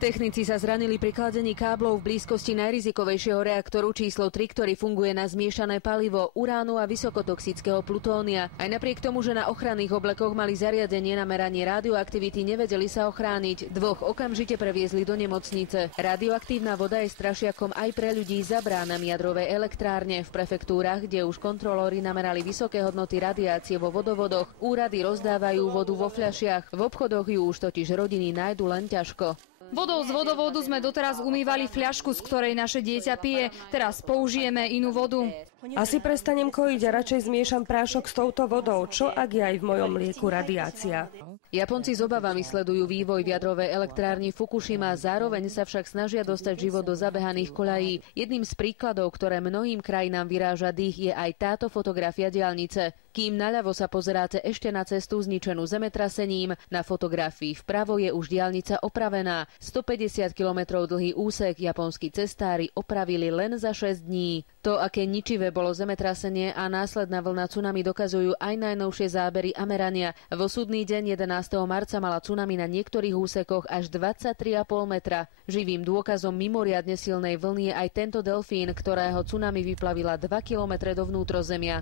Technici sa zranili pri kladení káblov v blízkosti najrizikovejšieho reaktoru číslo 3, ktorý funguje na zmiešané palivo, uránu a vysokotoxického plutónia. Aj napriek tomu, že na ochranných oblekoch mali zariadenie na meranie radioaktivity, nevedeli sa ochrániť. Dvoch okamžite previezli do nemocnice. Radioaktívna voda je strašiakom aj pre ľudí za bránami jadrovej elektrárne. V prefektúrach, kde už kontrolóri namerali vysoké hodnoty radiácie vo vodovodoch, úrady rozdávajú vodu vo fľašiach. V obchodoch ju už totiž rodiny nájdu len ťažko. Vodou z vodovodu sme doteraz umývali fľašku, z ktorej naše dieťa pije. Teraz použijeme inú vodu. Asi prestanem kojiť a radšej zmiešam prášok s touto vodou. Čo ak je aj v mojom mlieku radiácia? Japonci s obavami sledujú vývoj v jadrovej elektrárni Fukushima, zároveň sa však snažia dostať život do zabehaných koľají. Jedným z príkladov, ktoré mnohým krajinám vyráža dých, je aj táto fotografia diaľnice. Kým naľavo sa pozeráte ešte na cestu zničenú zemetrasením, na fotografii vpravo je už diaľnica opravená. 150 kilometrov dlhý úsek japonskí cestári opravili len za 6 dní. To, aké ničivé bolo zemetrasenie a následná vlna tsunami, dokazujú aj najnovšie zábery a merania. V osudný deň 11. marca mala tsunami na niektorých úsekoch až 23,5 metra. Živým dôkazom mimoriadne silnej vlny je aj tento delfín, ktorého tsunami vyplavila 2 kilometre do vnútrozemia.